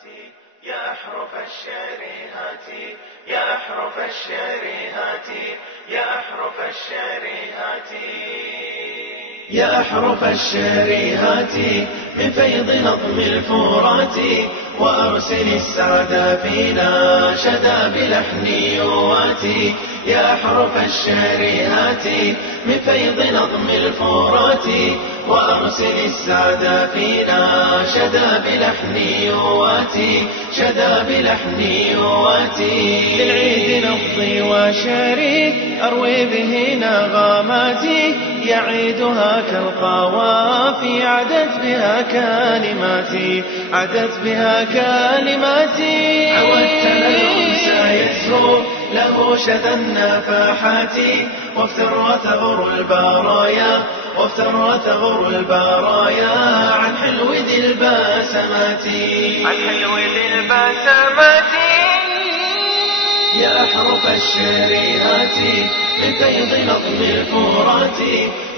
هاتي يا أحرف الشعر هاتي يا أحرف الشعر هاتي يا أحرف الشعر هاتي يا أحرف الشعر هاتي من فيض نظم الفرات وأرسل السعد فينا شدا بلحن يواتي يا أحرف الشعر هاتي من فيض نظم الفرات وأرسل السعد فينا شدا بلحن يواتي شدا بلحن يواتي للعيد نفضي وشعري أروي به نغماتي يعيدها كالقوافي عدت بها كلماتي عدت بها كلماتي عودتنا الأنسى يسرو له شذا النفاحات وافتر وثغر البرايا وافتر وثغر البرايا عن حلو ذي البسمات عن حلو ذي البسمات يا أحرف الشعر هاتي من فيض نظم الفرات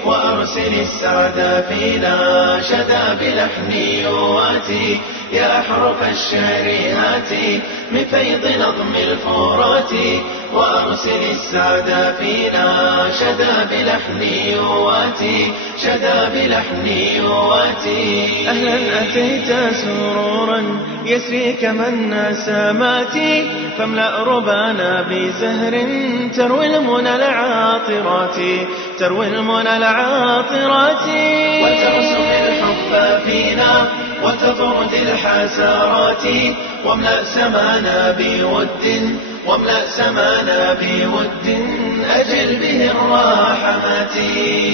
وأرسل السعد فينا شدا بلحن يواتي يا أحرف الشعر هاتي من فيض نظم الفرات وأرسل السعد فينا شدا بلحن يواتي شدا بلحن يواتي أهلا أتيت سرورا يسري كما النسمات فاملأ ربانا بزهر تروي المنى العاطرات تروي المنى العاطرات وترسم الحب فينا وتطرد الحسرات واملأ سمانا بود واملأ سمانا بود أجل به الراحمات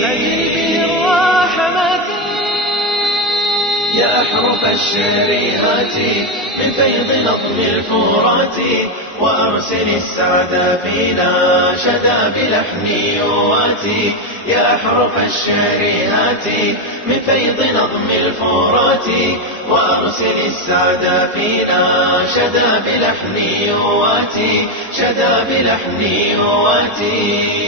أجل به الراحمات يا أحرف الشعر هاتي من فيض نظم الفرات وأرسل السعد فينا شدا بلحن يواتي يا أحرف الشعر هاتي من فيض نظم الفرات وأرسل السعد فينا شدا بلحن يواتي شدا بلحن يواتي